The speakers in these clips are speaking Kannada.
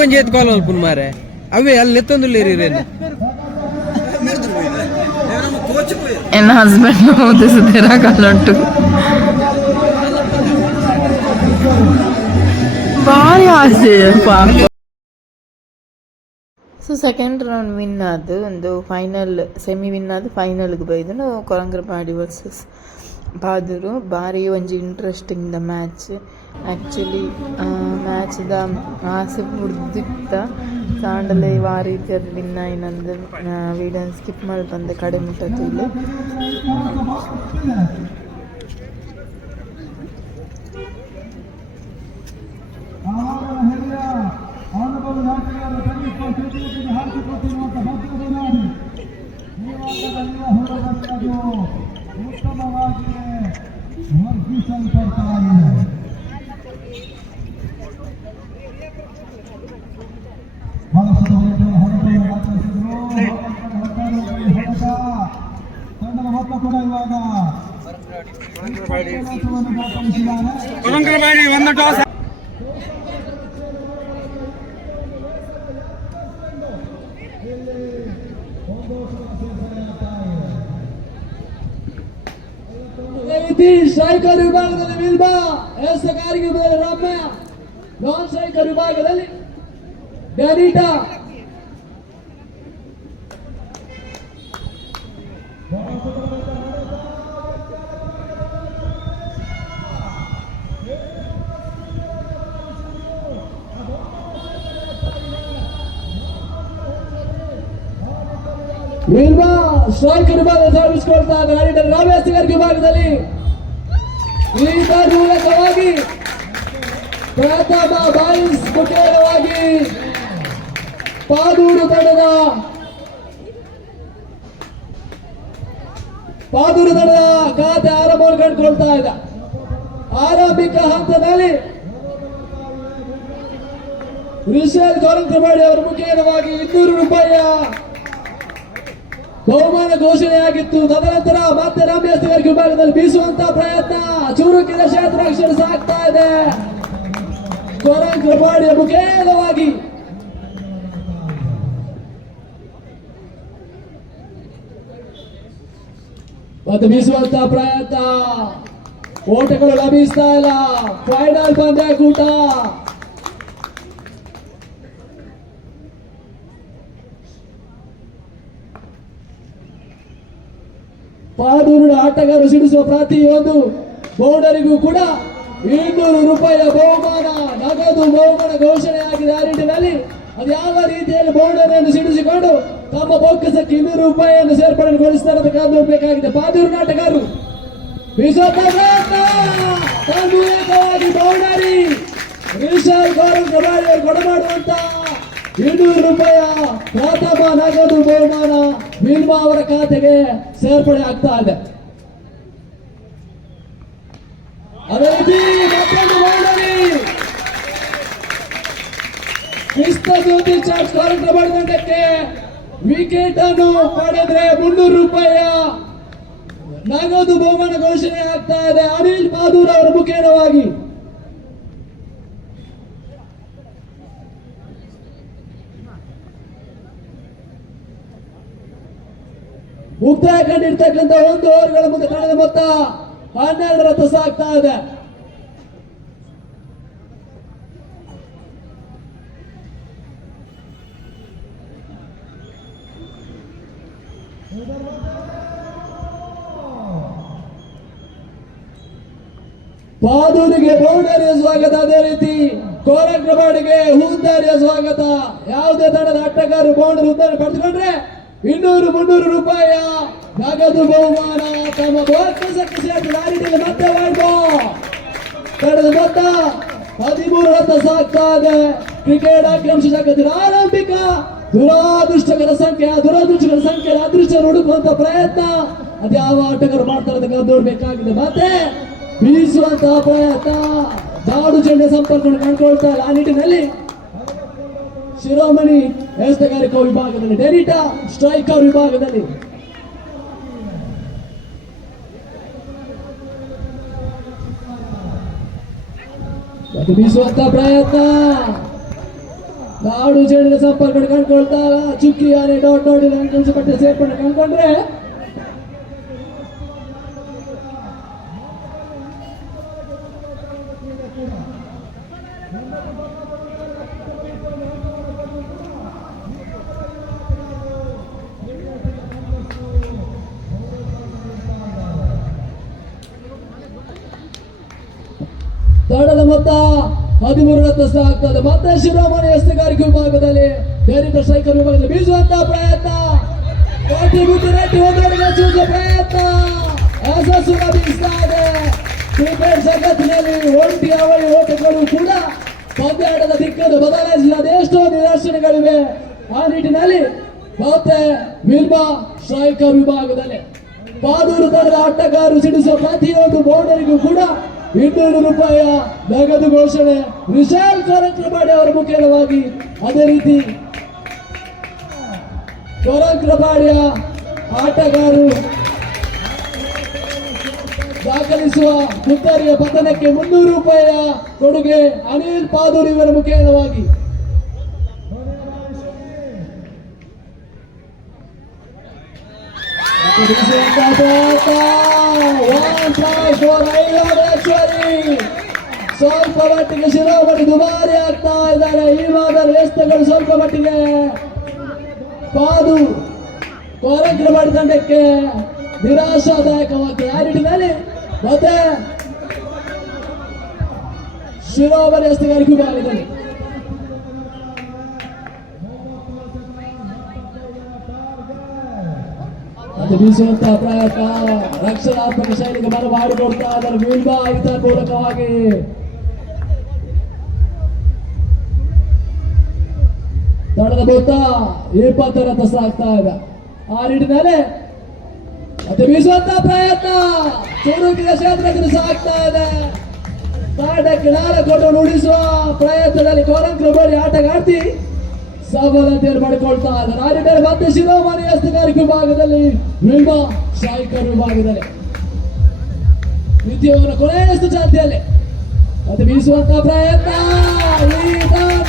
కొంచెం ఎత్తుకోవాలి అనుకుని మారే అవి వాళ్ళు ఎత్తందులు ನನ್ನ ಹಸ್ಬೆಂಡ್ ಓದಿಸಿದಿರಾಗಲ್ಲಂಟು ಭಾರಿ ಆಸೆ ಪಾಪ. ಸೊ ಸೆಕೆಂಡ್ ರೌಂಡ್ ವಿನ್ ಆದು ಒಂದು ಫೈನಲ್ ಸೆಮಿ ವಿನ್ ಆದು ಫೈನಲ್ಗೆ ಬೈದು ಕೊರಂಗ್ರಪಾಡಿ ವರ್ಸಸ್ ಬಾದೂರು ಭಾರಿ ಒಂಜಿ ಇಂಟ್ರೆಸ್ಟಿಂಗ್ ದ ಮ್ಯಾಚ್. ಆ್ಯಕ್ಚುಲಿ ಮ್ಯಾಚ್ದ ಆಸೆ ಪುಡ್ದಿತ್ತ ಸಾಂಡಲೆ ಆ ರೀತಿಯಾದ ವಿನ್ ಆಯ್ನಂದು ವೀಡಿಯೋನ ಸ್ಕಿಪ್ ಮಾಡಿ ಬಂದೆ ಕಡೆ ಮುಟ್ಟತ್ತು ಇಲ್ಲಿ. ಸ್ಟ್ರೈಕರ್ ವಿಭಾಗದಲ್ಲಿ ವಿಲ್ಬಾ, ಎಸಗಾರಿಕೆ ವಿಭಾಗದಲ್ಲಿ ರಮ್ಯ, ನಾನ್ ಸ್ಟ್ರೈಕರ್ ವಿಭಾಗದಲ್ಲಿ ಡ್ಯಾನಿಟಾ, ವಿಲ್ಬಾ ಸ್ಟ್ರೈಕರ್ ವಿಭಾಗದಲ್ಲಿ ಸಾಧಿಸಿಕೊಳ್ತಾ ಡ್ಯಾನಿಟಾ ರಮ್ಯ ಎಸಗಾರಿಕೆ ವಿಭಾಗದಲ್ಲಿ ಮೂಲಕವಾಗಿ ಪ್ರಥಮ ಬಾಯ್ಸ್ ಕುಟೇರವಾಗಿ ಪಾದೂರು ತಂಡದ ಖಾತೆ ಆರಂಭವನ್ನು ಕಂಡುಕೊಳ್ತಾ ಇದೆ. ಆರಂಭಿಕ ಹಂತದಲ್ಲಿ ರಿಷಲ್ ಕೊರಂಕ್ರಪಾಡಿ ಅವರ ಮುಖೇನವಾಗಿ 200 ರೂಪಾಯಿಯ ಬಹುಮಾನ ಘೋಷಣೆಯಾಗಿತ್ತು. ತದನಂತರ ಮತ್ತೆ ರಮ್ಯ ಎಸಗಾರಿಕೆ ವಿಭಾಗದಲ್ಲಿ ಬೀಸುವಂತ ಪ್ರಯತ್ನ ಚುರುಕಿನ ಕ್ಷೇತ್ರ ಸಾಗ್ತಾ ಇದೆ. ಕೊರಂಕ್ರಪಾಡಿಯ ಮುಖೇನವಾಗಿ ಮತ್ತೆ ಬೀಸುವಂತ ಪ್ರಯತ್ನ, ಓಟಗಳು ಲಭಿಸ್ತಾ ಇಲ್ಲ. ಫೈನಲ್ ಪಂದ್ಯಾಕೂಟ ಪಾದೂರಿನ ಆಟಗಾರರು ಸಿಡಿಸುವ ಪ್ರತಿಯೊಂದು ಬೌಂಡರಿಗೂ ಕೂಡ 200 ರೂಪಾಯಿಯ ಬಹುಮಾನ, ನಗದು ಬಹುಮಾನ ಘೋಷಣೆಯಾಗಿದೆ. ಆ ನಿಟ್ಟಿನಲ್ಲಿ ಅದು ಯಾವ ರೀತಿಯಲ್ಲಿ ಬೌಂಡರಿಯನ್ನು ಸಿಡಿಸಿಕೊಂಡು ತಮ್ಮ ಬೊಕ್ಕಸಕ್ಕೆ 200 ರೂಪಾಯಿಯನ್ನು ಸೇರ್ಪಡೆಗೊಳಿಸ್ತಾರೆ ಅಂತ ಕಾದು ನೋಡಬೇಕಾಗಿದೆ. ಪಾದೂರಿನ ಆಟಗಾರರು ಏಕವಾಗಿ ಬೌಂಡರಿ ವಿಶಾಲ್ ಕೊರಂಕ್ರಪಾಡಿ ಅವರು ಕೊಡಮಾಡುವಂತ 200 ರೂಪಾಯಿಯ ಪ್ರಥಮ ನಗದು ಬಹುಮಾನ ವಿಲ್ಮಾ ಅವರ ಖಾತೆಗೆ ಸೇರ್ಪಡೆ ಆಗ್ತಾ ಇದೆ. ಅದೇ ರೀತಿ ಮತ್ತೊಂದು ಬೌಂಡರಿ ಜ್ಯೋತಿ ಚಾರ್ಜ್ ಕೊರಂಕ್ರಪಾಡಿ ತಂಡಕ್ಕೆ ವಿಕೆಟ್ ಅನ್ನು ಪಡೆದ್ರೆ 300 ರೂಪಾಯಿಯ ನಗದು ಬಹುಮಾನ ಘೋಷಣೆ ಆಗ್ತಾ ಇದೆ. ಅನಿಲ್ ಮಾಧೂರ್ ಅವರ ಮುಖೇನವಾಗಿ ಮುಕ್ತಾಯ ಕಂಡಿರ್ತಕ್ಕಂಥ 1 ಓವರ್ಗಳ ಮುಂದೆ ಕಳೆದ ಮೊತ್ತ 12 ರನ್ ಸಾಗ್ತಾ ಇದೆ. ಪಾದೂರಿಗೆ ಬೌಂಡರಿಯ ಸ್ವಾಗತ, ಅದೇ ರೀತಿ ಕೊರಂಕ್ರಪಾಡಿಗೆ ಹೂದಾರಿಯ ಸ್ವಾಗತ. ಯಾವುದೇ ತಂಡದ ಆಟಗಾರರು ಬೌಂಡರಿ ಹುದ್ದನ್ನು ಪಡೆದುಕೊಂಡ್ರೆ 200-300 ರೂಪಾಯಿಯ ನಗದು ಬಹುಮಾನ ತಮ್ಮ ಬೋಕ್ಕಸಕ್ಕೆ ಸೇರಿದ. ಮತ್ತೆ ಕಳೆದ ಮೊತ್ತ 13 ರನ್ ಸಾಗ್ತಾ ಇದೆ. ಕ್ರಿಕೆಟ್ ಅಂಕಿಅಂಶ ಜಗತ್ತಿನ ಆರಂಭಿಕ ದುರದೃಷ್ಟಕರ ಸಂಖ್ಯೆ ಅದೃಷ್ಟ ಹುಡುಕುವಂತ ಪ್ರಯತ್ನ ಅದ್ಯಾವ ಆಟಗಾರರು ಮಾಡ್ತಾರೆ ನೋಡ್ಬೇಕಾಗಿದೆ. ಮತ್ತೆ ಬೀಸುವಂತಹ ಪ್ರಯತ್ನ, ಜಾಡು ಚೆಂಡೆ ಸಂಪರ್ಕವನ್ನು ಕಂಡುಕೊಳ್ತಾ ಇಲ್ಲ. ಆ ನಿಟ್ಟಿನಲ್ಲಿ ಶಿರೋಮಣಿ ಎಸಗಾರಿಕಾ ವಿಭಾಗದಲ್ಲಿ, ಡೆನಿಟಾ ಸ್ಟ್ರೈಕರ್ ವಿಭಾಗದಲ್ಲಿ ಬೀಸುವಂತ ಪ್ರಯತ್ನ, ನಾಡು ಜೇಡಿನ ಸಂಪರ್ಕ ಕಂಡುಕೊಳ್ತಾರ. ಚುಕ್ಕಿ ಆನೆ ಡಾಟ್ ನೋಡಿ ಅಂಕಂಶ ಪಟ್ಟಿ ಸೇರ್ಪಡೆ ಕಂಡ್ಕೊಂಡ್ರೆ ತಡದ ಮೊತ್ತ 13 ರತ್ತು ಆಗ್ತದೆ. ಮತ್ತೆ ಶಿರೋಮಣಿ ಎಸ್ತಗಾರಿಕೆ ವಿಭಾಗದಲ್ಲಿ ಡೈರೆಕ್ಟ್ ಸ್ಟ್ರೈಕರ್ ವಿಭಾಗದಲ್ಲಿ ಬೀಸುವಂತ ಪ್ರಯತ್ನ, ಕೋಟಿ ಬುದ್ಧಿ ರೆಡ್ಡಿ ಒಂದೆರಡು ಚೂಸುವ ಪ್ರಯತ್ನ ಯಶಸ್ಸು ಲಭಿಸ್ತಾ ಇದೆ. ಕ್ರಿಕೆಟ್ ಜಗತ್ತಿನಲ್ಲಿ ಒಂಟಿ ಅವಳಿ ಓಟಗಳು ಕೂಡ ಪಂದ್ಯಾಟದ ದಿಕ್ಕನ್ನು ಬದಲಾಯಿಸಿದ ಅದೆಷ್ಟೋ ನಿದರ್ಶನಗಳಿವೆ. ಆ ನಿಟ್ಟಿನಲ್ಲಿ ಮತ್ತೆ ವಿಲ್ಬಾ ಸ್ಟ್ರೈಕರ್ ವಿಭಾಗದಲ್ಲಿ ಪಾದೂರು ತಂಡದ ಆಟಗಾರರು ಸಿಡಿಸುವ ಪ್ರತಿಯೊಂದು ಬೌಂಡರಿಗೂ ಕೂಡ 200 ರೂಪಾಯಿಯ ನಗದು ಘೋಷಣೆ ವಿಶಾಲ್ ಕೊರಂಕ್ರಪಾಡಿ ಅವರ ಮುಖೇನವಾಗಿ. ಅದೇ ರೀತಿ ಕೊರಂಕ್ರಪಾಡಿಯ ಆಟಗಾರರು ದಾಖಲಿಸುವ ಪುತ್ತರಿಯ ಪತನಕ್ಕೆ 300 ರೂಪಾಯಿಯ ಕೊಡುಗೆ ಅನಿಲ್ ಪಾದೂರ್ ಇವರ ಮುಖೇನವಾಗಿ. ಸ್ವಲ್ಪ ಮಟ್ಟಿಗೆ ಶಿರೋಮಣಿ ದುಬಾರಿ ಆಗ್ತಾ ಇದ್ದಾರೆ. ಈ ಭಾಗದ ಎಸ್ತಗಳು ಸ್ವಲ್ಪ ಮಟ್ಟಿಗೆ ಪಾದು ಕೊರಂಕ್ರಪಾಡಿ ತಂಡಕ್ಕೆ ನಿರಾಶಾದಾಯಕವಾಗಿ. ಆ ನಿಟ್ಟಿನಲ್ಲಿ ಮತ್ತೆ ಶಿರೋಮಣಿ ಎಸ್ತಗಾರಿಕೆ ವಿಭಾಗದಲ್ಲಿ ಅದು ಬೀಸುವಂತಹ ಪ್ರಯತ್ನ ರಕ್ಷಣಾತ್ಮಕ ಶೈಲಿಗೆ ಮನ ಮಾಡಿಕೊಡ್ತಾ ಇದ್ದಾರೆ. ವಿಲ್ಬಾ ಇದರ ಮೂಲಕವಾಗಿ ತಡದ ಮೊತ್ತ 20 ರತ್ತು ಸಾಗ್ತಾ ಇದೆ. ಆ ನಿಟ್ಟಿನಲ್ಲಿ ಮತ್ತೆ ಬೀಸುವಂತಹ ಪ್ರಯತ್ನ ಚುರುಕಿನ ಕ್ಷೇತ್ರದಲ್ಲಿ ಸಾಗ್ತಾ ಇದೆ. ತಾಂಡಕ್ಕೆ 4 ಕೊಟ್ಟು ನುಡಿಸುವ ಪ್ರಯತ್ನದಲ್ಲಿ ಕೊರಂಕ್ರಪಾಡಿ ಆಟಗಾರ್ತಿ ಸಫಲತೆಯನ್ನು ಪಡ್ಕೊಳ್ತಾ ಇದ್ದಾರೆ. ಆ ನಿಟ್ಟಿನಲ್ಲಿ ಮತ್ತೆ ಶಿರೋಮಣಿ ಎಸ್ತಗಾರಿಕೆ ವಿಭಾಗದಲ್ಲಿ ವಿಲ್ಬಾ ಸ್ಟ್ರೈಕರ್ ವಿಭಾಗದಲ್ಲಿ ವಿದ್ಯುತ್ ಕೊನೆಯಷ್ಟು ಚಾಂತಿಯಲ್ಲಿ ಮತ್ತೆ ಬೀಸುವಂತಹ ಪ್ರಯತ್ನ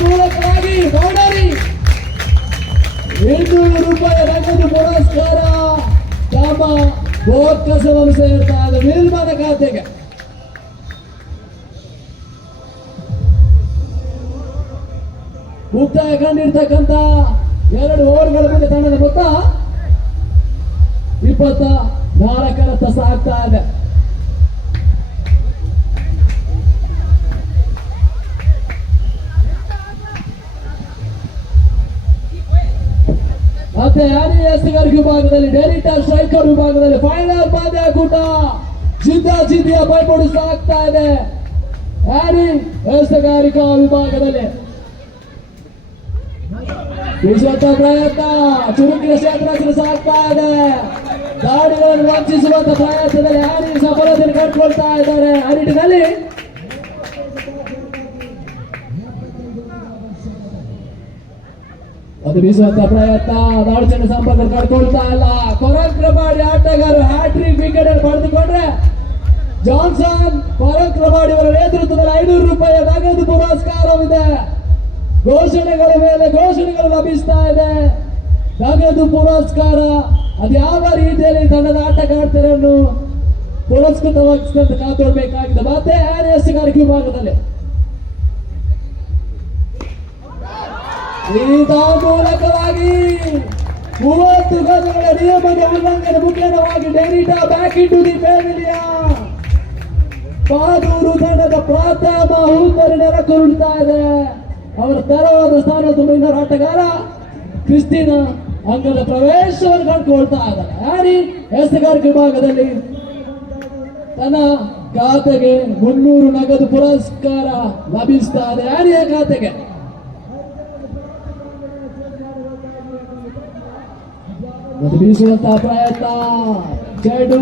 ಮೂಲಕವಾಗಿ ಬೌಂಡರಿ 200 ರೂಪಾಯಿ ನಗದು ಪುರಸ್ಕಾರ ತಮ್ಮ ಬೋಕ್ಕಸವನ್ನು ಸೇರ್ತಾ ಇದೆ ವಿಲ್ಬಾನ ಖಾತೆಗೆ. ಮುಕ್ತಾಯ ಕಂಡಿರ್ತಕ್ಕಂಥ 2 ಓವರ್ಗಳ ಮುಂದೆ ತಂಡದ ಮೊತ್ತ 24 ರತ್ತ ಸಾಗ್ತಾ ಇದೆ. ಮತ್ತೆ ಆನಿ ಎಸ್ತಗಾರಿಕೆ ವಿಭಾಗದಲ್ಲಿ ಡೈರೆಕ್ಟರ್ ಸ್ಟ್ರೈಕರ್ ವಿಭಾಗದಲ್ಲಿ ಫೈನಲ್ ಪಂದ್ಯಾಕೂಟ ಜಿದ್ದಿಯ ಪೈಪೋಟಿ ಸಾಗ್ತಾ ಇದೆ. ಆನಿ ಎಸ್ತಗಾರಿಕಾ ವಿಭಾಗದಲ್ಲಿ ಬೀಸುವಂತ ಪ್ರಯತ್ನ ಚುರುಕಿನ ಕ್ಷೇತ್ರಕ್ಕೆ ಸಾಗ್ತಾ ಇದೆ. ದಾಳಿಗಳನ್ನು ವಂಚಿಸುವಂತ ಪ್ರಯತ್ನದಲ್ಲಿ ಆನಿ ಸಫಲತೆಯನ್ನು ಕಂಡುಕೊಳ್ತಾ ಇದ್ದಾರೆ. ಆ ನಿಟ್ಟಿನಲ್ಲಿ ಅದು ಬೀಸುವಂತ ಪ್ರಯತ್ನ ದಾಳಿ ಸಂಪರ್ಕ ಕಂಡುಕೊಳ್ತಾ ಇಲ್ಲ. ಕೊರಂಕ್ರಪಾಡಿ ಆಟಗಾರರು ಹ್ಯಾಟ್ರಿಕ್ ವಿಕೆಟ್ ಅನ್ನು ಪಡೆದುಕೊಂಡ್ರೆ ಜಾನ್ಸನ್ ಕೊರಂಕ್ರಪಾಡಿ ಅವರ ನೇತೃತ್ವದಲ್ಲಿ 500 ರೂಪಾಯಿಯ ನಗದು ಪುರಸ್ಕಾರವಿದೆ. ಘೋಷಣೆಗಳ ಮೇಲೆ ಘೋಷಣೆಗಳು ಲಭಿಸ್ತಾ ಇದೆ. ನಗದು ಪುರಸ್ಕಾರ ಅದು ಯಾವ ರೀತಿಯಲ್ಲಿ ತಂಡದ ಆಟಗಾರ್ತಿಯರನ್ನು ಪುರಸ್ಕೃತವಾಗಿಸಿದಂತ ಕಾತೊಳ್ಬೇಕಾಗಿದೆ. ಮತ್ತೆ ಎಸ್ತಗಾರಿಕೆ ವಿಭಾಗದಲ್ಲಿ ಈತ ಮೂಲಕವಾಗಿ 30 ಗಜಗಳ ನಿಯಮದ ಉಲ್ಲಂಘನೆ ಮುಖೇನವಾಗಿ ಡೆರಿಟಾ back into the pavilion. Paduru ತಂಡದ ಪ್ರಥಮ ಹುದ್ದರಿ ನೆರಕುರುಳ್ತಾ ಇದೆ. ಅವರ ತೆರವಾದ ಸ್ಥಾನ ತುಂಬ ಆಟಗಾರ ಕ್ರಿಸ್ಟಿನ ಅಂಗದ ಪ್ರವೇಶವನ್ನು ಕಂಡುಕೊಳ್ತಾ ಇದ್ದಾರೆ. ಆನಿ ಎಸ್ತಗಾರಿಕೆ ವಿಭಾಗದಲ್ಲಿ ತನ್ನ ಖಾತೆಗೆ 300 ನಗದು ಪುರಸ್ಕಾರ ಲಭಿಸ್ತಾ ಇದೆ. ಆನಿಯ ಖಾತೆಗೆ ಬೀಸುವಂತಹ ಪ್ರಯತ್ನ ಚೆಂಡು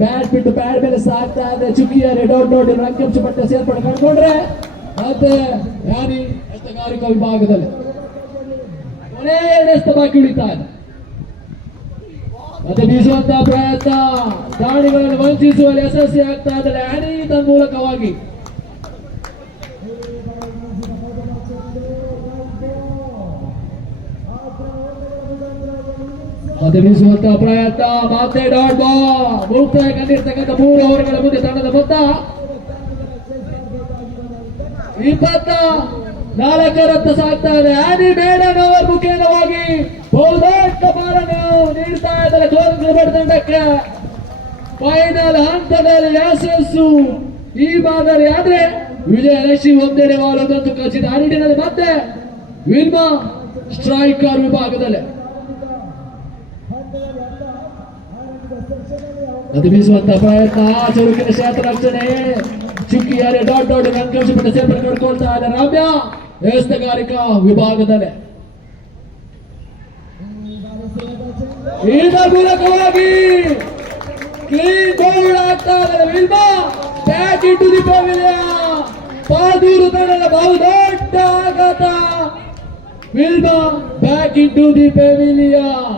ಬ್ಯಾಟ್ ಬಿಟ್ಟು ಬ್ಯಾಟ್ ಮೇಲೆ ಸಾಕ್ತಾ ಇದೆ. ಚುಕ್ಕಿಯ ರೆಡೌಟ್ ನೋಡಿ ಅಂಕಿಅಂಶ ಪಟ್ಟ ಸೇರ್ಪಡೆ ಕಂಡುಕೊಂಡ್ರೆ ಮತ್ತೆ ಆನಿ ಎಸ್ತಗಾರಿಕಾ ವಿಭಾಗದಲ್ಲಿ ಕೊನೆಯ ಬಾಕಿ ಉಳಿತಾ ಇದೆ. ಮತ್ತೆ ಬೀಸುವಂತಹ ಪ್ರಯತ್ನ ದಾಳಿಗಳನ್ನು ವಂಚಿಸುವಲ್ಲಿ ಯಶಸ್ವಿ ಆಗ್ತಾ ಇದ್ದಾರೆ ಆನಿ ತನ್ನ ಮೂಲಕವಾಗಿ. ಮತ್ತೆ ಬೀಸುವಂತಹ ಪ್ರಯತ್ನ ಮತ್ತೆ ಡಾಟ್ ಬಾಲ್ ಮುಕ್ತಾಯ ಕಂಡಿರ್ತಕ್ಕಂಥ 3 ಓವರ್ಗಳ ಮುಂದೆ ತಂಡದ ಮೊತ್ತ 24 ಸಾಗ್ತಾ ಇದೆ. ಆನಿ ಮೇಡನ್ ಅವರ್ ಮುಖೇನವಾಗಿ ಬಹುದೊಡ್ಡ ಬಾಲನ್ನು ನೀಡ್ತಾ ಇದ್ದಾರೆ ಕೋರಂಗಲಪಾಡಿ ತಂಡಕ್ಕೆ. ಫೈನಲ್ ಹಂತದಲ್ಲಿ ಯಶಸ್ಸು ಈ ಮಾದರಿ ಆದ್ರೆ ವಿಜಯಲಕ್ಷ್ಮಿ ಒಂದೇನೆ ಮಾಡುವುದಂತೂ ಖಚಿತ. ಆ ನಿಟ್ಟಿನಲ್ಲಿ ಮತ್ತೆ ವಿಲ್ಮಾ ಸ್ಟ್ರೈಕರ್ ವಿಭಾಗದಲ್ಲಿ ಅದು ಬೀಸುವಂತ ಪ್ರಯತ್ನ ಚುರುಕಿನ ಕ್ಷೇತ್ರ ರಕ್ಷಣೆ ಚುಕ್ಕಿಯಾರೆ ಡಾಟ್ ಡಾಟ್ ಅಂಕಂಶಪಟ್ಟ ಸೇರ್ಪಡೆ ಕಡ್ಕೊಳ್ತಾ ಇದೆ ರಾಮ್ಯ ಎಸ್ತಗಾರಿಕಾ ವಿಭಾಗದಲ್ಲಿ. ಇದರ ಮೂಲಕವಾಗಿ ಕ್ಲೀನ್ ಗೋಲ್ ಆಗ್ತಾ ಇದೆ. Wilma back into the pavilion. Paduru ತಂಡದ ಬಹುದೊಡ್ಡ ಆಘಾತ. Wilma back into the pavilion.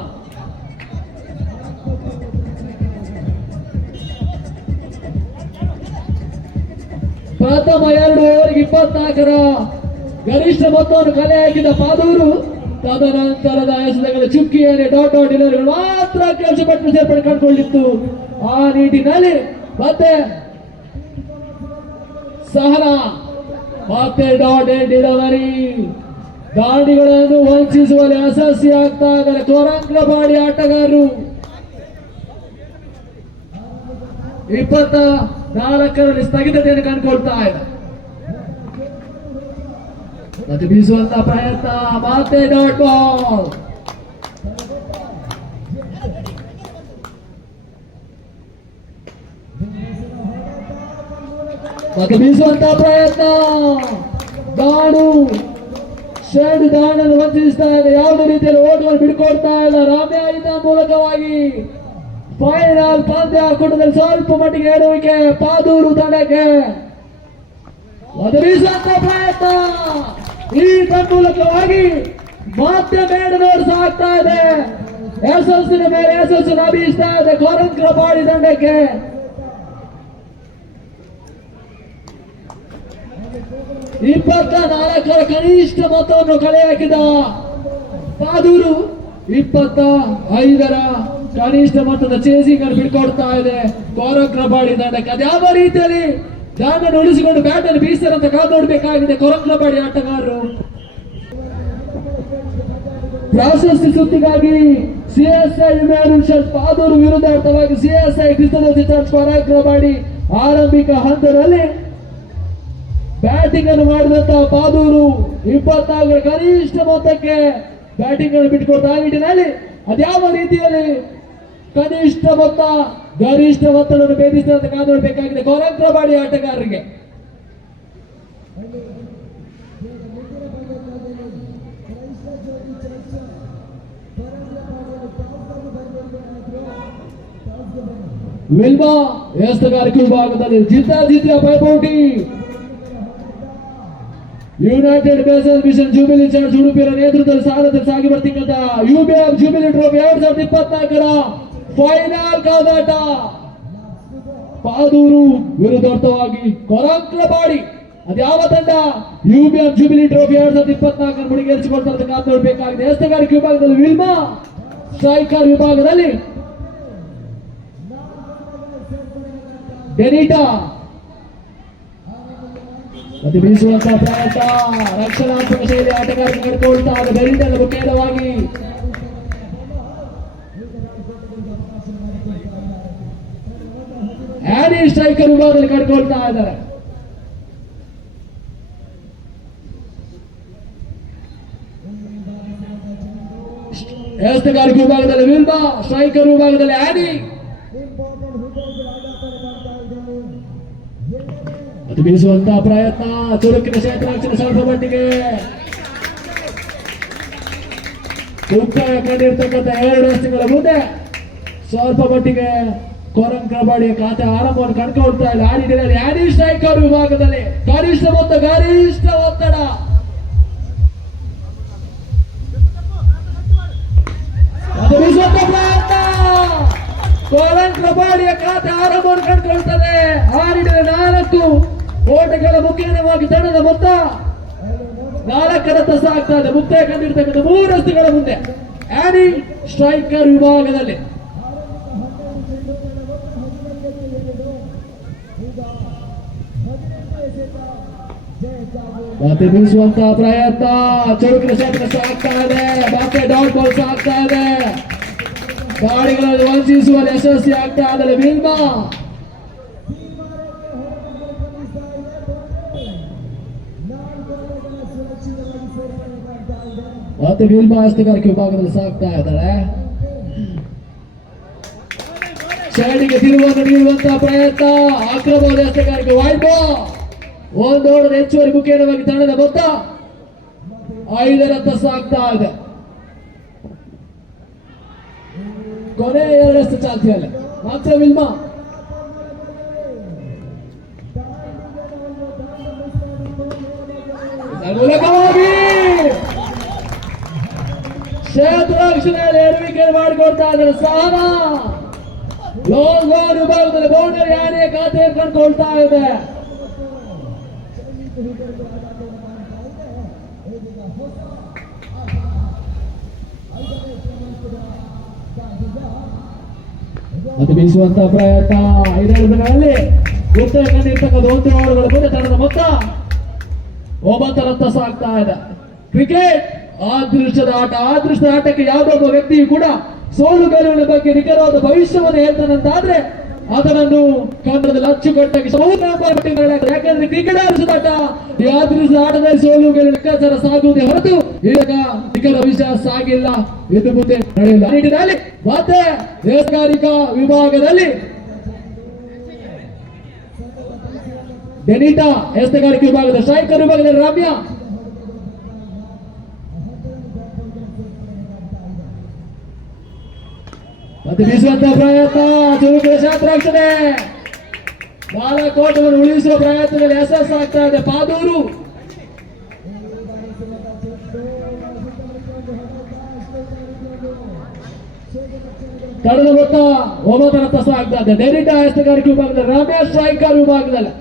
ಪ್ರಥಮ 2 ಓವರ್ಗೆ 24ರ ಗರಿಷ್ಠ ಮೊತ್ತವನ್ನು ಕಲೆ ಹಾಕಿದ ಪಾದೂರು ತದನಂತರದ ಎಸೆತಗಳ ಚುಕ್ಕಿಯಲ್ಲಿ ಡಾಟ್ ಡಾಟ್ ಇಲ್ಲರು ಮಾತ್ರ ಕೆಲಸ ಪಟ್ಟು ಸೇರ್ಪಡೆ ಕಂಡುಕೊಂಡಿತ್ತು. ಆ ನಿಟ್ಟಿನಲ್ಲಿ ಮತ್ತೆ ಸಹನಾ ಮತ್ತೆ ಡಾಟ್ ಅಂಡ್ ಡಿಲಿವರಿ ದಾಂಡಿಗಳನ್ನು ವಂಚಿಸುವಲ್ಲಿ ಯಶಸ್ವಿ ಆಗ್ತಾ ಇದ್ದಾರೆ ಕೋರಂಗಲಪಾಡಿ ಆಟಗಾರರು. 24ರಲ್ಲಿ ಸ್ಥಗಿತತೆಯನ್ನು ಕಂಡುಕೊಳ್ತಾ ಇದೆ. ಮತ್ತೆ ಬೀಸುವಂತ ಪ್ರಯತ್ನ ಮತ್ತೆ ಡಾಟ್ ಬಾಲ್. ಮತ್ತೆ ಬೀಸುವಂತ ಪ್ರಯತ್ನ ದಾಡು ಶೆಡ್ ದಾಣನ್ನು ವಂಚಿಸ್ತಾ ಇದೆ. ಯಾವುದೇ ರೀತಿಯಲ್ಲಿ ಓಟವನ್ನು ಬಿಡ್ಕೊಡ್ತಾ ಇಲ್ಲ ರಾಮ್ಯ. ಇದರ ಮೂಲಕವಾಗಿ ಫೈನಲ್ ಪಂದ್ಯ ಕೂಟದಲ್ಲಿ ಸ್ವಲ್ಪ ಮಟ್ಟಿಗೆ ಏರುವಿಕೆ ಪಾದೂರು ತಂಡಕ್ಕೆ. ಬೀಸುವಂತ ಪ್ರಯತ್ನ ಈ ಮೂಲಕವಾಗಿ ಮತ್ತೆ ಮೇಡನೋಡು ಸಾಗ್ತಾ ಇದೆ. ಯಶಸ್ಸಿನ ಮೇಲೆ ಯಶಸ್ಸು ಲಭಿಸ್ತಾ ಇದೆ ಕೋರಂಗಲಪಾಡಿ ತಂಡಕ್ಕೆ. ರ ಕನಿಷ್ಠ ಮೊತ್ತವನ್ನು ಕಲೆ ಹಾಕಿದ ಪಾದೂರು 25ರ ಕನಿಷ್ಠ ಮೊತ್ತದ ಚೇಸಿಂಗ್ ಅನ್ನು ಬಿಡ್ಕೊಡ್ತಾ ಇದೆ ಕೋರಂಗಲಪಾಡಿ ತಂಡಕ್ಕೆ. ಅದ್ಯಾವ ರೀತಿಯಲ್ಲಿ ದಾನನ್ನು ಉಳಿಸಿಕೊಂಡು ಬ್ಯಾಟ್ ಅನ್ನು ಬೀಸ್ತಾರಂತ ಕಾದು ನೋಡಬೇಕಾಗಿದೆ ಕೋರಂಗಲಪಾಡಿ ಆಟಗಾರರು. ಪ್ರಾಶಸ್ತ್ಯ ಸುತ್ತಿಗಾಗಿ ಸಿಎಸ್ಐ ಪಾದೂರು ವಿರುದ್ಧಾರ್ಥವಾಗಿ ಸಿಎಸ್ಐ ಕೃಷ್ಣದತ್ತಿ ಚರ್ಚ್ ಕೋರಂಗಲಪಾಡಿ ಆರಂಭಿಕ ಹಂತದಲ್ಲಿ ಬ್ಯಾಟಿಂಗ್ ಅನ್ನು ಮಾಡಿದಂತಹ ಪಾದೂರು 24ರ ಕನಿಷ್ಠ ಮೊತ್ತಕ್ಕೆ ಬ್ಯಾಟಿಂಗ್ ಅನ್ನು ಬಿಟ್ಟುಕೊಡ್ತಾ ಆ ನಿಟ್ಟಿನಲ್ಲಿ ಅದ್ಯಾವ ರೀತಿಯಲ್ಲಿ ಕನಿಷ್ಠ ಮೊತ್ತ ಗರಿಷ್ಠ ಮೊತ್ತವನ್ನು ಭೇದಿಸಿದಂತ ಕಾದು ನೋಡಬೇಕಾಗಿದೆ ಕೋರಂಗಲಪಾಡಿ ಆಟಗಾರರಿಗೆ. ವಿಲ್ಮಾ ಎಸ್ತಗಾರಿಕೆ ವಿಭಾಗದಲ್ಲಿ ಜಿದ್ದ ಪೈಪೋಟಿ. United Basel Mission Jubilee Church ಉಡುಪಿಯ ನೇತೃತ್ವದಲ್ಲಿ ಸಾಲದಲ್ಲಿ ಸಾಗಿ ಬರ್ತಿದ್ದ ಯುಬಿಎಫ್ ಜೂಬಿಲಿ ಟ್ರೋಫಿ 2024ರ ಫೈನಲ್ ಕಾದಾಟ ಪಾದೂರು ವಿರುದ್ಧಾರ್ಥವಾಗಿ ಕೋರಂಗಲಪಾಡಿ. ಅದ್ಯಾವ ತಂಡ ಯುಬಿಎಫ್ ಜೂಬಿಲಿ ಟ್ರೋಫಿ 2024 ಮುಡಿಗೇರಿಸಿಕೊಳ್ತಾರೆ ಕಾದು ನೋಡಬೇಕಾಗಿದೆ. ಎಸ್ತಗಾರಿಕೆ ವಿಭಾಗದಲ್ಲಿ ವಿಲ್ಮಾ, ಸ್ಟ್ರೈಕರ್ ವಿಭಾಗದಲ್ಲಿ ಡೆನಿಟಾ. ಮತ್ತೆ ಬೀಸುವಂತಹ ಪ್ರಯತ್ನ ರಕ್ಷಣಾತ್ಮಕ ಶೈಲಿ ಆಟಗಾರರಿಗೆ ಕಟ್ಕೊಳ್ತಾ ಇದೆ ಡೆನಿಟಾದ ಮುಖೇನವಾಗಿ. ಆ್ಯನಿ ಸ್ಟ್ರೈಕರ್ ವಿಭಾಗದಲ್ಲಿ ಕಟ್ಕೊಳ್ತಾ ಇದ್ದಾರೆ. ಎಸ್ತಗಾರಿಕೆ ವಿಭಾಗದಲ್ಲಿ ವಿಲ್ಮಾ, ಸ್ಟ್ರೈಕರ್ ವಿಭಾಗದಲ್ಲಿ ಆ್ಯನಿ. ಅದು ಬೀಸುವಂತಹ ಪ್ರಯತ್ನ ಚುರುಕಿನ ಕ್ಷೇತ್ರ ಸ್ವಲ್ಪ ಮಟ್ಟಿಗೆ ಮುಕ್ತಾಯ ಕಂಡಿರ್ತಕ್ಕಂಥ 2 ವರ್ಷಗಳ ಮುಂದೆ ಸ್ವಲ್ಪ ಮಟ್ಟಿಗೆ ಕೋರಂಗಲಪಾಡಿಯ ಖಾತೆ ಆರಂಭವನ್ನು ಕಂಡುಕೊಳ್ತಾ ಇಲ್ಲ. ಆ ನಿಟ್ಟಿನಲ್ಲಿ ಆ್ಯನಿ ಸ್ಟ್ರೈಕರ್ ವಿಭಾಗದಲ್ಲಿ ಗರಿಷ್ಠ ಮೊತ್ತ ಗರಿಷ್ಠ ಒತ್ತಡ. ಅದು ಬೀಸುವಂತ ಪ್ರಯತ್ನ ಕೋರಂಗಲಪಾಡಿಯ ಖಾತೆ ಆರಂಭವನ್ನು ಕಂಡುಕೊಳ್ತದೆ. ಆ ನಿಟ್ಟಿನಲ್ಲಿ 4 ಓಟಗಳ ಮುಖೇನವಾಗಿ ತಂಡದ ಮೊತ್ತ 4ರತ್ತ ಸಾಗ್ತಾ ಇದೆ. ಮುಕ್ತಾಯ ಕಂಡಿರ್ತಕ್ಕಂಥ 3 ರಸ್ತೆಗಳ ಮುಂದೆ ಆನಿ ಸ್ಟ್ರೈಕರ್ ವಿಭಾಗದಲ್ಲಿ. ಮತ್ತೆ ಬೀಸುವಂತಹ ಪ್ರಯತ್ನ ಚುರುಕಿನ ಶಬ್ದ ಸಾಗ್ತಾ ಇದೆ. ಮತ್ತೆ ಡಾಟ್ ಬಾಲ್ಸ್ ಆಗ್ತಾ ಇದೆ. ಗಾಡಿಗಳಲ್ಲಿ ವಂಚಿಸುವಲ್ಲಿ ಯಶಸ್ವಿ ಆಗ್ತಾ ಇದ್ದಾರೆ ವಿಲ್ಮಾ. ಮತ್ತೆ ವಿಲ್ಮಾ ಹಸ್ತಗಾರಿಕೆ ವಿಭಾಗದಲ್ಲಿ ಸಾಗ್ತಾ ಇದ್ದಾರೆ. ಶೈಲಿಗೆ ತಿರುವನ್ನು ನೀಡುವಂತಹ ಪ್ರಯತ್ನ, ಅಕ್ರಮವಾದ ಹಸ್ತಗಾರಿಕೆ, ವೈಡ್ ಬಾಲ್. ಒಂದು ಓವರ್ ಹೆಚ್ಚುವರಿ ಮುಖೇನವಾಗಿ ತಂಡದ ಮೊತ್ತ 5 ಸಾಗ್ತಾ ಇದೆ. ಕೊನೆ 2 ಚಾಲ್ತಿಯಲ್ಲಿ ಮಾತ್ರ ವಿಲ್ಮಾ. ಮೂಲಕವಾಗಿ ಕ್ಷೇತ್ರ ರಕ್ಷಣೆಯಲ್ಲಿ 2 ವಿಕೆಟ್ ಮಾಡಿಕೊಡ್ತಾ ಇದ್ದಾರೆ ಸಹನಾ. ಲಾಂಗ್ ಬಾಲ್ ವಿಭಾಗದಲ್ಲಿ ಬೌಂಡರಿ ಆನೆಯ ಖಾತೆ ಕಂಡುಕೊಳ್ತಾ ಇದೆ. ಅದು ಬೀಸುವಂತ ಪ್ರಯತ್ನ 5 ದಿನಗಳಲ್ಲಿ ಉತ್ತರ ಕಂಡಿರ್ತಕ್ಕಂಥ 1 ಓವರ್ಗಳ ಮುಂದೆ ತಂಡದ ಮೊತ್ತ 9 ಸಾಗ್ತಾ ಇದೆ. ಕ್ರಿಕೆಟ್ ಅದೃಷ್ಟದ ಆಟ. ಅದೃಷ್ಟದ ಆಟಕ್ಕೆ ಯಾವುದೊಬ್ಬ ವ್ಯಕ್ತಿಯು ಕೂಡ ಸೋಲು ಗೆಲುವಿನ ಬಗ್ಗೆ ನಿಖರವಾದ ಭವಿಷ್ಯವನ್ನು ಹೇಳ್ತಾನಂತಾದ್ರೆ ಅದನ್ನು ಕನ್ನಡದಲ್ಲಿ ಅಚ್ಚುಕಟ್ಟಾಗಿ ಯಾಕಂದ್ರೆ ಕ್ರಿಕೆಟ್ ಆಟ, ಈ ಅದೃಷ್ಟದ ಆಟದಲ್ಲಿ ಸೋಲು ಗೆಲುವು ಲೆಕ್ಕಾಚಾರ ಸಾಗುವುದೇ ಹೊರತು ಈಗ ನಿಖರ ವಿಷಯ ಸಾಗಿಲ್ಲ, ಇದು ಮುಂದೆ ನಡೆಯಲ್ಲ. ನಿಟ್ಟಿನಲ್ಲಿ ಮತ್ತೆ ನೇಕಾರಿಕಾ ವಿಭಾಗದಲ್ಲಿ ಡೆನಿಟಾ, ಎಸ್ತಗಾರಿಕೆ ವಿಭಾಗದ ಸ್ಟ್ರೈಕರ್ ವಿಭಾಗದಲ್ಲಿ ರಾಮ್ಯ. ಮತ್ತೆ ಬೀಸುವಂತ ಪ್ರಯತ್ನ, ಚುರುಕಿನ ಶಾಸ್ತ್ರಾಕ್ಷಣೆ, ಬಾಲಕೋಟವನ್ನು ಉಳಿಸುವ ಪ್ರಯತ್ನದಲ್ಲಿ ಯಶಸ್ಸು ಆಗ್ತಾ ಇದೆ ಪಾದೂರು. ತಂಡದ ಮೊತ್ತ 9 ಸಾಗ್ತಾ ಇದೆ. ಡೆನಿಟಾ ಎಸ್ತಗಾರಿಕೆ ವಿಭಾಗದಲ್ಲಿ ರಾಮ್ಯ, ಸ್ಟ್ರೈಕರ್ ವಿಭಾಗದಲ್ಲಿ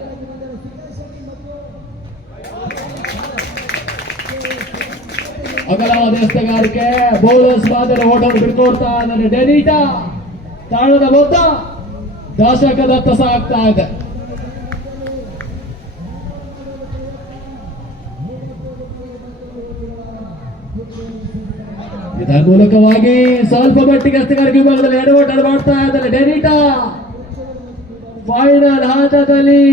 ಅಗಲವಾದ ಎಸ್ತಗಾರಿಕೆ, ಬೌಲರ್ಸ್ ಮಾದರಿ ಓಟವನ್ನು ಬಿಡ್ಕೊಡ್ತಾ ಇದ್ದಾರೆ ಡೆನಿಟಾ. ತಾಳದ ಮೊತ್ತ 10 ಸಾಗ್ತಾ ಇದೆ. ಇದರ ಮೂಲಕವಾಗಿ ಸ್ವಲ್ಪ ಮಟ್ಟಿಗೆ ಎಸ್ತಗಾರಿಕೆ ವಿಭಾಗದಲ್ಲಿ ಎಡವಟ್ಟು ಮಾಡ್ತಾ ಇದ್ದಾರೆ ಡೆನಿಟಾ. ಫೈನಲ್ ಹಂತದಲ್ಲಿ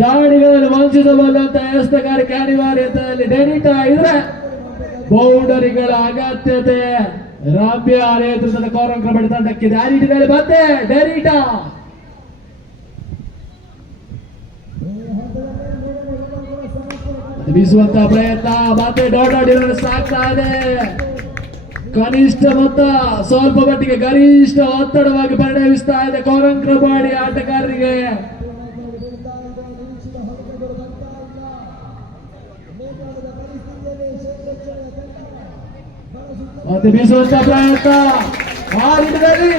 ದಾಳಿಗಳನ್ನು ವಂಚಿಸಬಲ್ಲಂತ ಎಸ್ತಗಾರಿಕೆ ಅನಿವಾರ್ಯತೆಯಲ್ಲಿ ಡೆನಿಟಾ ಇದ್ರೆ ಬೌಂಡರಿಗಳ ಅಗತ್ಯತೆ ರಾಮ್ಯ ನೇತೃತ್ವದ ಕೋರಂ ಕಬಡ್ಡಿ ತಂಡಕ್ಕಿದೆ. ಆ ನಿಟ್ಟಿನಲ್ಲಿ ಮತ್ತೆ ಡೆನಿಟಾ ಬೀಸುವಂತ ಪ್ರಯತ್ನ, ಮತ್ತೆ ಡಾಟ್ ಸಾಗ್ತಾ ಇದೆ. ಕನಿಷ್ಠ ಮೊತ್ತ ಸ್ವಲ್ಪ ಮಟ್ಟಿಗೆ ಗರಿಷ್ಠ ಒತ್ತಡವಾಗಿ ಪರಿಣಮಿಸ್ತಾ ಇದೆ ಕೋರಂ ಕಬಡ್ಡಿ ಆಟಗಾರರಿಗೆ. ಮತ್ತೆ ಬೀಸುವಂತ ಪ್ರಯತ್ನ, ಆ ನಿಟ್ಟಿನಲ್ಲಿ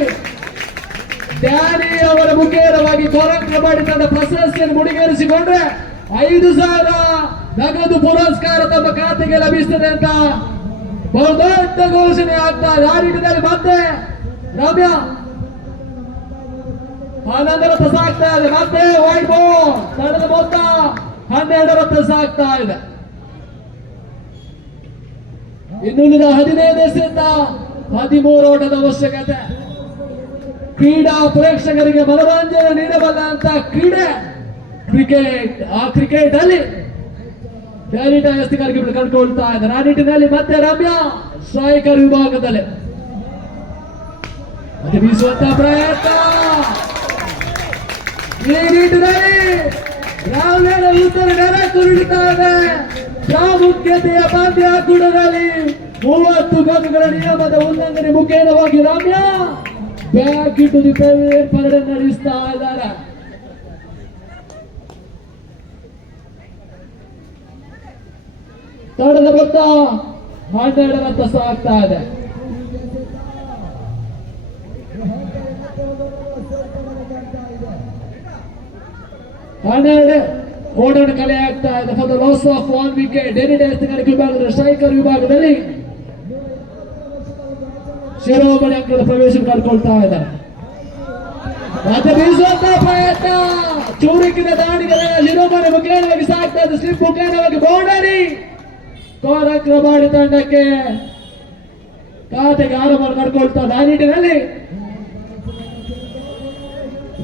ಡ್ಯಾನಿ ಅವರ ಮುಖೇನವಾಗಿ ಕೋರಂ ಕಬಡ್ಡಿ ತಂಡ ಪ್ರಶಸ್ತಿಯನ್ನು ಮುಡಿಗೇರಿಸಿಕೊಂಡ್ರೆ 5,000 ನಗದು ಪುರಸ್ಕಾರ ತಮ್ಮ ಖಾತೆಗೆ ಲಭಿಸುತ್ತದೆ ಅಂತ ಬಹುದೊಡ್ಡ ಘೋಷಣೆ ಆಗ್ತಾ ಇದೆ. ಆ ನಿಟ್ಟಿನಲ್ಲಿ ಮತ್ತೆ ರಮ್ಯ 11 ಸಾಗ್ತಾ ಇದೆ. ಮತ್ತೆ ವೈಡ್ ಬಾಲ್, ತಂಡದ ಮೊತ್ತ 12 ಸಾಗ್ತಾ ಇದೆ. ಇನ್ನುಳಿದ 15 ಎಸೆತ 13 ಓಟದ ಅವಶ್ಯಕತೆ. ಕ್ರೀಡಾ ಪ್ರೇಕ್ಷಕರಿಗೆ ಮನೋರಂಜನೆ ನೀಡಬಲ್ಲ ಅಂತ ಕ್ರೀಡೆ ಕ್ರಿಕೆಟ್. ಆ ಕ್ರಿಕೆಟ್ ಅಲ್ಲಿ ಡೆನಿಟಾ ಎಸ್ತಗಾರಿಕೆ ಕಂಡುಕೊಳ್ತಾ ಇದ್ದಾರೆ. ಆ ನಿಟ್ಟಿನಲ್ಲಿ ಮತ್ತೆ ರಮ್ಯ ಸ್ಟ್ರೈಕರ್ ವಿಭಾಗದಲ್ಲಿ ಮತ್ತೆ ಬೀಸುವಂತ ಪ್ರಯತ್ನ. ಈ ನಿಟ್ಟಿನಲ್ಲಿ ರಾವ್ಯನ ಉತ್ತರ ನೆರೆ ಕುರುಳಿತಾ ಇದೆ. ಪ್ರಾಮುಖ್ಯತೆಯ ಪಂದ್ಯ ಕೂಟದಲ್ಲಿ 30 ಗನ್ಗಳ ನಿಯಮದ ಉಲ್ಲಂಘನೆ ಮುಖೇನವಾಗಿ Ramya back to the parade ನಡೆಸ್ತಾ ಇದ್ದಾರೆ. ತಂಡದ ಮೊತ್ತ 12 ಸಾಗ್ತಾ ಇದೆ. ಓಡಾಟ ಕಲೆ ಆಗ್ತಾ ಇದೆ for the loss of 1 wicket. ಡೆನಿಟಾ ಎಸ್ತಗಾರಿಕೆ ವಿಭಾಗದ ಸ್ಟ್ರೈಕರ್ ವಿಭಾಗದಲ್ಲಿ ಶಿರೋಮಣಿ ಅಂಕದ ಪ್ರವೇಶ ಕಳ್ಕೊಳ್ತಾ ಇದ್ದಾರೆ. ಮತ್ತೆ ಬೀಸುವಂತ ಪ್ರಯತ್ನ, ಚೂರಿಕಿನ ದಾಳಿಗಳ ಶಿರೋಮಣಿ ಮುಖೇನವಾಗಿ ಸಾಕ್ತಾ ಇದೆ. ಸ್ಲಿಪ್ ಮುಖೇನವಾಗಿ ಬೌಂಡರಿ, ಕೋರಂಕ್ರ ಮಾಡಿ ತಂಡಕ್ಕೆ ಖಾತೆಗೆ ಆರಂಭ ಕಳ್ಕೊಳ್ತಾ ಆ ನಿಟ್ಟಿನಲ್ಲಿ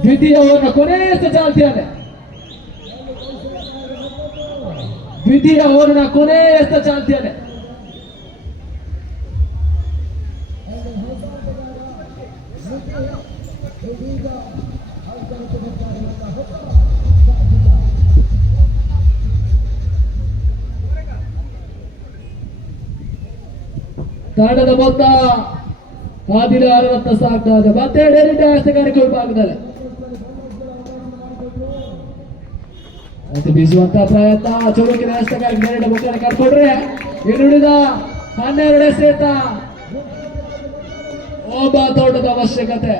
ದ್ವಿತೀಯ ಓವರ್ನ ಕೊನೆಯ ಚಾಲ್ತಿಯಾದೆ. ದ್ವಿತೀಯ ಓವರ್ನ ಕೊನೆಯ ಚಾಲ್ತಿಯಾದೆ. ತಂಡದ ಮೊತ್ತ 16 ಸಾಗ್ತಾ ಇದೆ. ಮತ್ತೆ ಡೈರೆಕ್ಟ್ ಹಸ್ತಗಾರಿಕೆ ವಿಭಾಗದಲ್ಲಿ ಮತ್ತೆ ಬೀಸುವಂತ ಪ್ರಯತ್ನ, ಚುರುಕಿನ ಹಸ್ತಗಾರಿಕೆ ಡೈರೆಕ್ಟ್ ಮುಖಾನೆ ಕರ್ಕೊಂಡ್ರೆ ಇನ್ನುಳಿದ 12 ಎಸೆತ ಒಬ್ಬ ತೋಟದ ಅವಶ್ಯಕತೆ.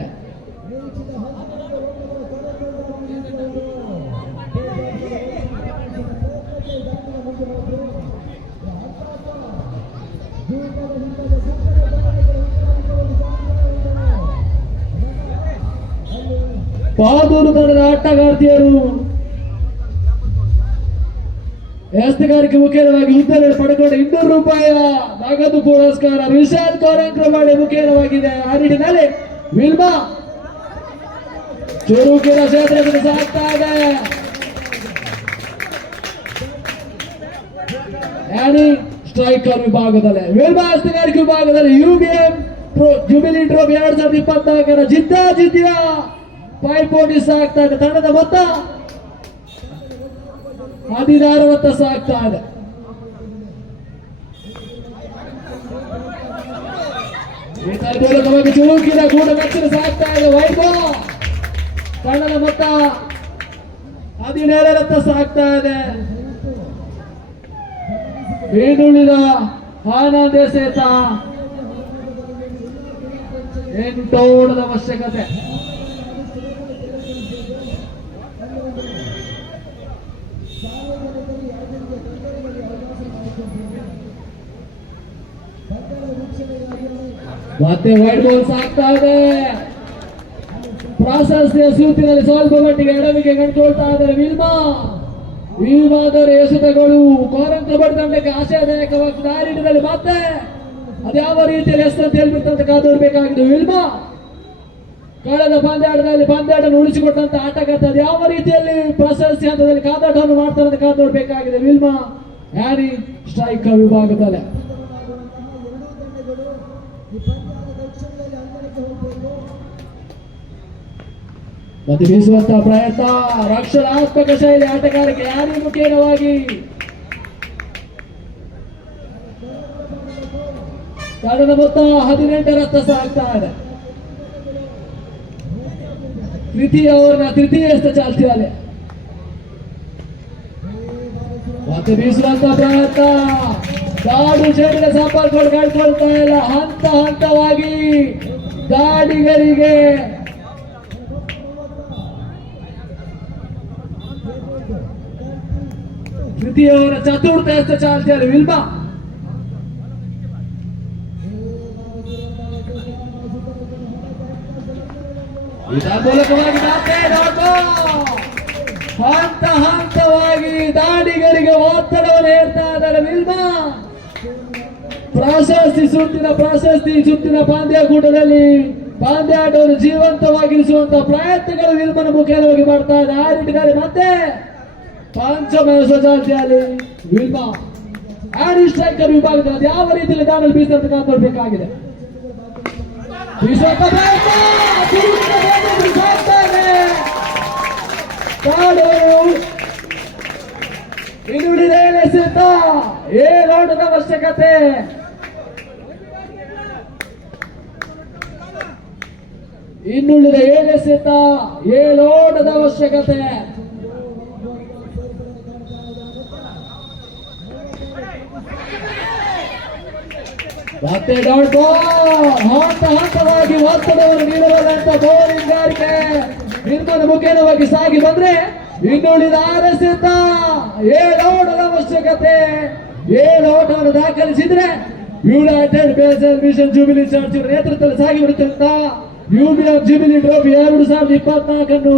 ಪಾದೂರು ತಂಡದ ಆಟಗಾರ್ತಿಯರು ಎಸ್ತಗಾರಿಕೆ ಮುಖೇನವಾಗಿ ಹುದ್ದೆಯನ್ನು ಪಡೆದುಕೊಂಡು 200 ರೂಪಾಯಿಯ ನಗದು ಪುರಸ್ಕಾರ ವಿಶಾಲ್ ಕೋರಂಕ್ರ ಮಾಡಿ ಮುಖೇನವಾಗಿದೆ. ಆ ನಿಟ್ಟಿನಲ್ಲಿ ವಿಲ್ಮಾ ಚುರುಕಿನ ಕ್ಷೇತ್ರದಲ್ಲಿ ಸಾಗ್ತಾ ಇದೆ. ಸ್ಟ್ರೈಕರ್ ವಿಭಾಗದಲ್ಲಿ ವಿಲ್ಮಾ ಹಸ್ತಗಾರಿಕೆ ವಿಭಾಗದಲ್ಲಿ UBM ಜುಬಿಲಿ ಟ್ರೋಫಿ 2024 ಜಿದ್ದಿಯ ಪೈಪೋಟಿ ಸಾಗ್ತಾ ಇದೆ. ತಂಡದ ಮೊತ್ತ 16 ಸಾಗ್ತಾ ಇದೆ. ಮೂಲಕವಾಗಿ ಚುರುಕಿನ ಗೂಢ ಮೆಚ್ಚಲು ಸಾಗ್ತಾ ಇದೆ. ವೈಭವ್ ತಂಡದ ಮೊತ್ತ 17 ಸಾಗ್ತಾ ಇದೆ. ಇನ್ನುಳಿದ ಆನಂದ ಎಸೆತ 8 ಓಟದ ಅವಶ್ಯಕತೆ. ಮತ್ತೆ ವೈಡ್ ಬಾಲ್ ಸಾಕ್ತಾ ಇದೆ. ಪ್ರಾಶಸ್ತ್ಯ ಸೂತಿನಲ್ಲಿ ಸ್ವಲ್ಪ ಮಟ್ಟಿಗೆ ಎಡವಿಗೆ ಕಂಡುಕೊಳ್ತಾ ಇದ್ದಾರೆ ವಿಲ್ಮಾದರ ಎಸೆತಗಳು ಕೋರಂಕ್ರ ಬಡಿ ತಂಡಕ್ಕೆ ಆಶಾದಾಯಕವಾಗಿ ದಾರಿನಲ್ಲಿ ಮತ್ತೆ ಅದ್ಯಾವ ರೀತಿಯಲ್ಲಿ ಹೆಸರು ಹೇಳ್ಬಿಟ್ಟಂತ ಕಾದೋಡ್ಬೇಕಾಗಿದೆ. ವಿಲ್ಮಾ ಕಳೆದ ಪಂದ್ಯಾಟವನ್ನು ಉಳಿಸಿಕೊಟ್ಟಂತ ಆಟಗಾರ್ತ ಯಾವ ರೀತಿಯಲ್ಲಿ ಪ್ರಶಸ್ತಿ ಹಂತದಲ್ಲಿ ಕಾದಾಟವನ್ನು ಮಾಡ್ತಾರೆ ಅಂತ ಕಾದೋಡ್ಬೇಕಾಗಿದೆ. ವಿಲ್ಮಾ ಹ್ಯಾರಿ ಸ್ಟ್ರೈಕರ್ ವಿಭಾಗದಲ್ಲಿ ಮತ್ತೆ ಬೀಸುವಂತಹ ಪ್ರಯತ್ನ, ರಕ್ಷಣಾತ್ಮಕ ಶೈಲಿ ಆಟಗಾರಿಕೆ ಯಾರಿ ಮುಖೇನವಾಗಿ ತಂಡದ ಮೊತ್ತ 18 ಸಾಗ್ತಾ ಇದೆ. ತೃತೀಯ ಓವರ್ನ ತೃತೀಯ ಚಾಲ್ತಿಯಲ್ಲಿ ಮತ್ತೆ ಬೀಸುವಂತ ಪ್ರಯತ್ನ, ದಾಡು ಚೆಂಡಿನ ಸಂಪರ್ಕಗಳು ಕಳ್ಕೊಳ್ತಾ ಇಲ್ಲ. ಹಂತವಾಗಿ ದಾಡಿಗರಿಗೆ ತೃತೀಯ ಓವರ್ ಚತುರ್ಥ ಚಾಲ್ತಿಯಲ್ಲಿ ವಿಲ್ಮಾ ಇದರ ಮೂಲಕವಾಗಿ ಹಂತವಾಗಿ ದಾಡಿಗರಿಗೆ ಒತ್ತಡವನ್ನು ಹೇರ್ತಾ ಇದ್ದಾರೆ. ವಿಲ್ಮಾ ಪ್ರಶಸ್ತಿ ಸುತ್ತಿನ ಪಂದ್ಯಾಕೂಟದಲ್ಲಿ ಪಂದ್ಯಾಟವನ್ನು ಜೀವಂತವಾಗಿರಿಸುವಂತಹ ಪ್ರಯತ್ನಗಳು ವಿಲ್ಮನ ಮುಖೇನವಾಗಿ ಮಾಡ್ತಾ ಇದೆ. ಆ ನಿಟ್ಟಿನಲ್ಲಿ ಮತ್ತೆ ಪಂಚಮ ಚಾಲ್ತಿಯಲ್ಲಿ ವಿಲ್ಮಾ ಹ್ಯಾರಿ ಸ್ಟ್ರೈಕರ್ ವಿಭಾಗದಲ್ಲಿ ಯಾವ ರೀತಿಯಲ್ಲಿ ದಾನದಲ್ಲಿ ಬೀಸಂತ ಕಾಪಾಡಬೇಕಾಗಿದೆ. ಇನ್ನುಳಿದ 7 ಎಸೆತ 7 ಓಟದ ಅವಶ್ಯಕತೆ. ಇನ್ನುಳಿದ 7 ಎಸೆತ 7 ಓಟದ ಅವಶ್ಯಕತೆ. ಮತ್ತೆ ಡಾಟ್ ಬಾಲ್ ಹಂತವಾಗಿ ಒತ್ತಡವನ್ನು ನೀಡಬಲ್ಲಂತ ಬೌಲಿಂಗ್ಗಾರಿಕೆ ನಿರ್ಮಾಣ ಮುಖೇನವಾಗಿ ಸಾಗಿ ಬಂದ್ರೆ ಇನ್ನುಳಿದ 6 ಎಸೆತ 7 ಓಟದ ಅವಶ್ಯಕತೆ. 7 ಓಟವನ್ನು ದಾಖಲಿಸಿದ್ರೆ United Basel Mission Jubilee Church ನೇತೃತ್ವದಲ್ಲಿ ಸಾಗಿ ಬರುತ್ತಿದ್ದ ಯುಬಿಎಂ ಜೂಬಿಲಿ ಟ್ರೋಫಿ 2024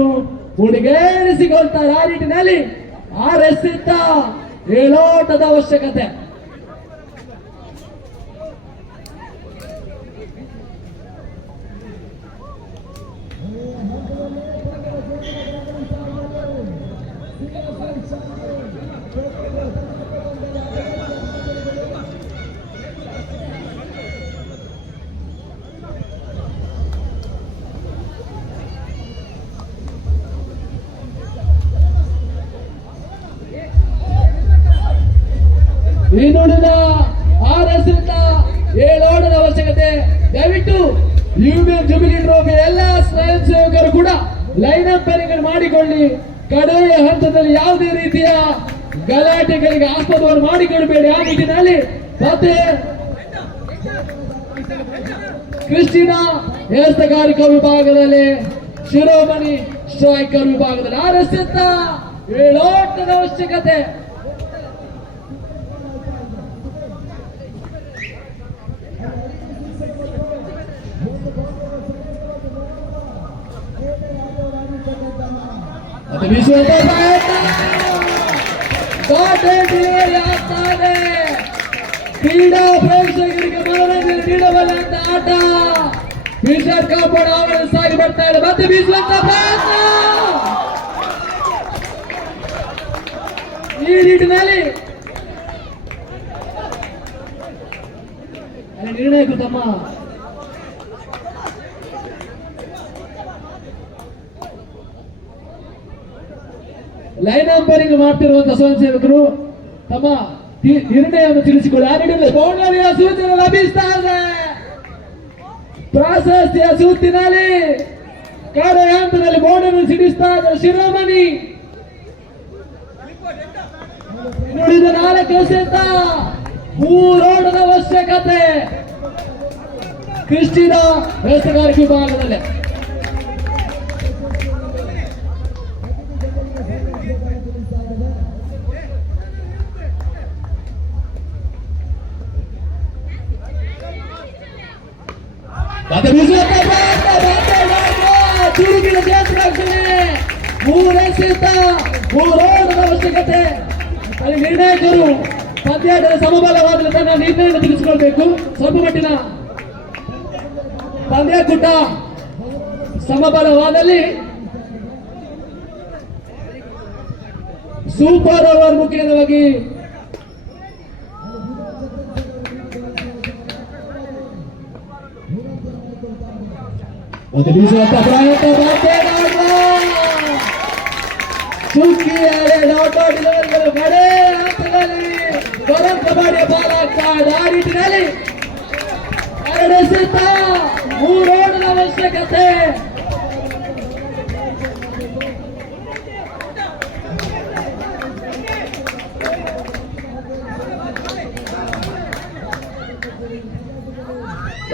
ಮುಡಿಗೇರಿಸಿಕೊಳ್ತಾರೆ. ಆ ನಿಟ್ಟಿನಲ್ಲಿ RS ಇದ್ದ ಏಳೋಟದ ಅವಶ್ಯಕತೆ. ಇನ್ನುಳಿದ RS ಇಂದ 7 ಓಟದ ಅವಶ್ಯಕತೆ. ದಯವಿಟ್ಟು ಯುಬಿಎಂ ಜುಬಿಲಿ ಟ್ರೋಫಿ ಎಲ್ಲ ಸ್ವಯಂ ಸೇವಕರು ಕೂಡ ಲೈನ್ ಅಪ್ ಮಾಡಿಕೊಳ್ಳಿ. ಕಡೆಯ ಹಂತದಲ್ಲಿ ಯಾವುದೇ ರೀತಿಯ ಗಲಾಟೆಗಳಿಗೆ ಆಸ್ಪದವನ್ನು ಮಾಡಿಕೊಡಬೇಡಿ. ಆ ನಿಟ್ಟಿನಲ್ಲಿ ಮತ್ತೆ ಕ್ರಿಸ್ಟಿನಾ ಎಸ್ತಗಾರಿಕಾ ವಿಭಾಗದಲ್ಲಿ, ಶಿರೋಮಣಿ ಸ್ಟ್ರೈಕರ್ ವಿಭಾಗದಲ್ಲಿ RS ಇಂದ 7 ಓಟದ ಅವಶ್ಯಕತೆ. ಕ್ರೀಡಾ ಪ್ರೇಕ್ಷಕರಿಗೆ ಮನೋರಂಜನೆ ನೀಡಬಲ್ಲಂತ ಆಟ ವಿಷರ್ ಕಾಂಪೌಂಡ್ ಆವರಣ ಸಾಗಿ ಬರ್ತಾ ಇದೆ. ಮತ್ತೆ ಬೀಸುವಂತ ಪ್ರಯತ್ನ. ಈ ನಿಟ್ಟಿನಲ್ಲಿ ನಿರ್ಣಯಕ್ಕೂ ತಮ್ಮ ಲೈನ್ ಅಂಪೈರಿಂಗ್ ಮಾಡ್ತಿರುವಂತಹ ಸ್ವಯಂ ಸೇವಕರು ತಮ್ಮ ನಿರ್ಣಯವನ್ನು ತಿಳಿಸಿಕೊಳ್ಳಿ. ಆ ನಿಟ್ಟಿನಲ್ಲಿ ಬೌಂಡರಿಯ ಸೂಚನೆ ಲಭಿಸ್ತಾ ಇದೆ. ಪ್ರಾಶಸ್ತ್ಯ ಸುತ್ತಿನಲ್ಲಿ ಕಡೆಯ ಹಂತದಲ್ಲಿ ಬೌಂಡರಿ ಸಿಡಿಸ್ತಾ ಇದ್ದಾರೆ ಶಿರೋಮಣಿ. ಇನ್ನುಳಿದ 4 ಎಸೆತ 3 ಓಟದ ಅವಶ್ಯಕತೆ ಕ್ರಿಸ್ಟಿನಾ ಎಸ್ತಗಾರಿಕೆ ವಿಭಾಗದಲ್ಲಿ. ಚುರುಕಿನ ಕ್ಷೇತ್ರದಲ್ಲಿ 3 ಎಸೆತ 3 ಓಟದ ಅವಶ್ಯಕತೆ. ಅಲ್ಲಿ ನಿರ್ಣಾಯಕರು ಪಂದ್ಯಾಟದ ಸಮಬಲವಾದ ತನ್ನ ನಿರ್ಣಯವನ್ನು ತಿಳಿಸಿಕೊಳ್ಬೇಕು. ಸ್ವಲ್ಪ ಮಟ್ಟಿನ ಪಂದ್ಯಾಕೂಟ ಸಮಬಲವಾದಲ್ಲಿ ಸೂಪರ್ ಓವರ್ ಮುಖ್ಯವಾಗಿ ಒಂದು ಬೀಸುವಂತ ಪ್ರಯತ್ನ ಕಡೆ ಹಂತದಲ್ಲಿ ಕೊರಂ ಕಬಡ್ಡಿಯ ಪಾಲಾಗ್ತಾ ಇದೆ. ಆ ನಿಟ್ಟಿನಲ್ಲಿ 2 ಎಸೆತ 3 ಓಟದ ಅವಶ್ಯಕತೆ.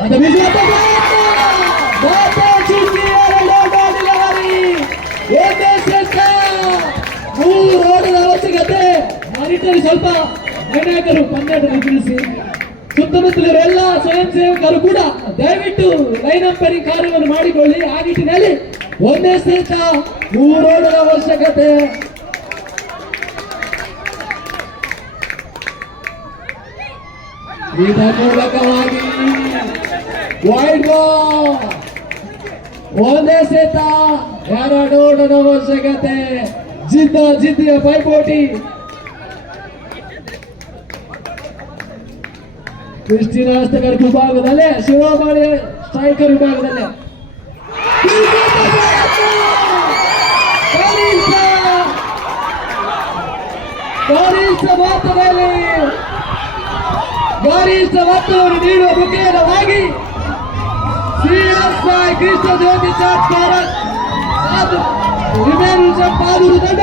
ಅದು ಬೀಸುವಂತ ಅವಶ್ಯಕತೆ. ಆ ನಿಟ್ಟಿನಲ್ಲಿ ಸ್ವಲ್ಪ ನಿರ್ಣಾಯಕರು ಪಂದ್ಯಾಟವನ್ನು ತಿಳಿಸಿ ಸುತ್ತಮುತ್ತಲಿರುವ ಎಲ್ಲ ಸ್ವಯಂ ಸೇವಕರು ಕೂಡ ದಯವಿಟ್ಟು ಲೈನ್ ಅಂಪೈರಿಂಗ್ ಕಾರ್ಯವನ್ನು ಮಾಡಿಕೊಳ್ಳಿ. ಆ ನಿಟ್ಟಿನಲ್ಲಿ 1 ಎಸೆತ 3 ಓಟದ ಅವಶ್ಯಕತೆ. ಇದರ ಮೂಲಕವಾಗಿ ವೈಡ್ ಬಾಲ್ 1 ಎಸೆತ 2 ಓಟದ ಅವಶ್ಯಕತೆ. ಜಿದ್ದಿಯ ಪೈಪೋಟಿ ಕ್ರಿಸ್ಟಿನಾ ಹಸ್ತಗಾರಿಕೆ ವಿಭಾಗದಲ್ಲೇ, ಶಿರೋಮಣಿ ಸ್ಟ್ರೈಕರ್ ವಿಭಾಗದಲ್ಲೇ ಗರಿಷ್ಠ ಮೊತ್ತವನ್ನು ನೀಡುವ ಮುಖೇನವಾಗಿ CSI ಕೃಷ್ಣ ಜ್ಯೋತಿ ಚಾಟ್ ಭಾರತ್ ಪಾದೂರು ತಂಡ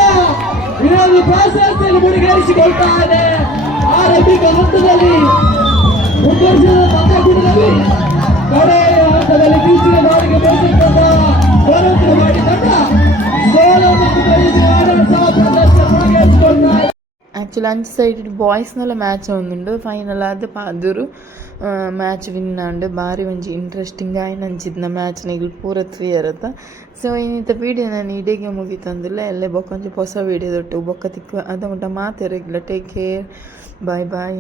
ಇನ್ನೊಂದು ಪ್ರಾಶಸ್ತ್ಯವನ್ನು ಮುಡಿಗೇರಿಸಿಕೊಳ್ತಾ ಇದೆ. ಆರಂಭಿಕ ಹಂತದಲ್ಲಿ ಮುಂದುವರಿಸಿದ ಪಂದ್ಯಕೂಟದಲ್ಲಿ ಕಡೆಯ ಹಂತದಲ್ಲಿ ಕ್ರಿಸ್ಟಿನ ಬಾರಿಗೆ ಬೆಳೆಸಿಕೊಂಡ ಹೋರಾಟ ಮಾಡಿ ತಂಡ 16 ಪ್ರದರ್ಶನ ಮುಡಿಗೇರಿಸಿಕೊಳ್ತಾ ಇದೆ. ಆ್ಯಕ್ಚುಲಿ ಅಂಚೆ ಸೈಡ್ ಬಾಯ್ಸ್ನೆಲ್ಲ ಮ್ಯಾಚ್ ಒಂದುಂಡು ಫೈನಲ್ ಆದ ಪಾದೂರು ಮ್ಯಾಚ್ ವಿನ್ ಆಂಡ್ ಬಾರಿ ಒಂಜಿ ಇಂಟ್ರೆಸ್ಟಿಂಗ್ ಆಯ್ನ ಅಂಚಿದ್ನ ಮ್ಯಾಚ್ ನಿಗಲು ಪೂರ ಕ್ಲಿಯರ್ ಸೊ ಇನ್ನಿತ ವೀಡಿಯೋ ನಾನು ಇಡೀಗೆ ಮುಗಿತಂದಿಲ್ಲ ಎಲ್ಲೇ ಬೊಕ್ಕ ಒಂಚಿ ಹೊಸ ವೀಡಿಯೋ ತೊಟ್ಟು ಬೊಕ್ಕ ತಿಕ್ಕ ಅದ ಮುಟ್ಟ ಮಾತೆರಗಿಲ್ಲ ಟೇಕ್ ಕೇರ್ ಬಾಯ್ ಬಾಯ್.